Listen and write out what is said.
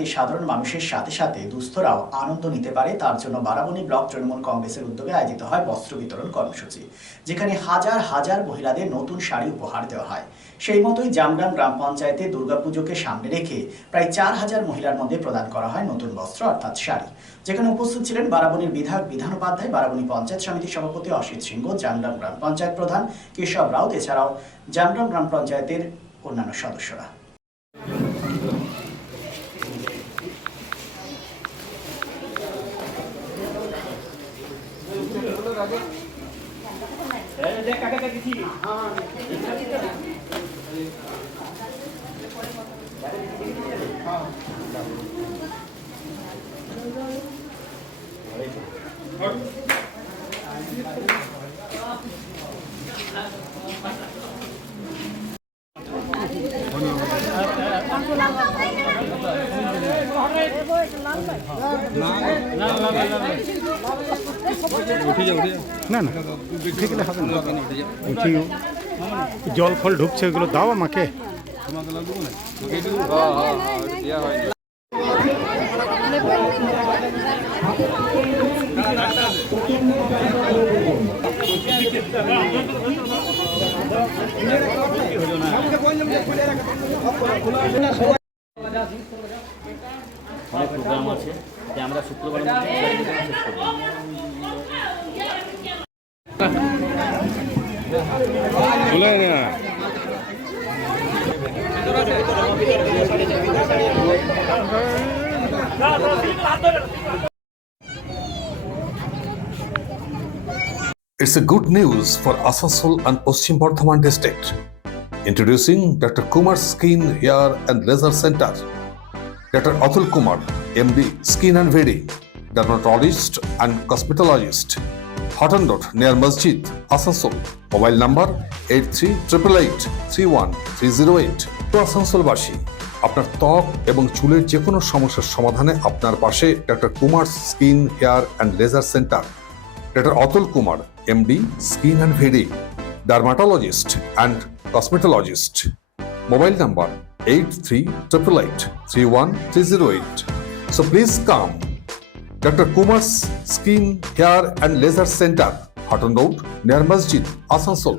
যাতে সাধারণ মানুষের সাথে সাথে দুস্থরাও আনন্দ নিতে পারে। তার জন্য বারাবণী ব্লক তৃণমূল কংগ্রেসের উদ্যোগে আয়োজিত হয় বস্ত্র বিতরণ কর্মসূচি, যেখানে হাজার হাজার মহিলাদের নতুন শাড়ি উপহার দেওয়া হয়। সেই মতোই জামগ্রাম গ্রাম পঞ্চায়েতে দুর্গাপুজোকে সামনে রেখে প্রায় চার হাজার মহিলার মধ্যে প্রদান করা হয় নতুন বস্ত্র অর্থাৎ শাড়ি। যেখানে উপস্থিত ছিলেন বারাবণীর বিধায়ক বিধান উপাধ্যায়, বারাবণী পঞ্চায়েত সমিতির সভাপতি অসিত সিংহ, জামগ্রাম গ্রাম পঞ্চায়েত প্রধান কেশব রাউত। এছাড়াও জামগ্রাম গ্রাম পঞ্চায়েতের অন্যান্য সদস্যরা। দেখ কাকা কাকি কি হ্যাঁ।, হ্যাঁ। না না উঠে হবে না। জল ফল ঢুকছে ওগুলো দাও আমাকে। আছে যে আমরা শুক্রবার শেষ করব It's a good news for Asansol and Paschim Bardhaman district. Introducing Dr. Kumar Skin Hair and Laser Center. Dr. Atul Kumar, MD, Skin and Wedding, dermatologist and cosmetologist. Hotton Road near Masjid, Asansol. Mobile number 838831 তো আসানসোলবাসী আপনার ত্বক এবং চুলের যে কোনো সমস্যার সমাধানে আপনার পাশে doctor Kumar skin hair and laser centre doctor Atul Kumar MD skin and VD dermatologist and cosmetologist mobile number eight three triple eight three one three zero eight so please come doctor Kumar skin hair and laser centre Hutton road near মসজিদ আসানসোল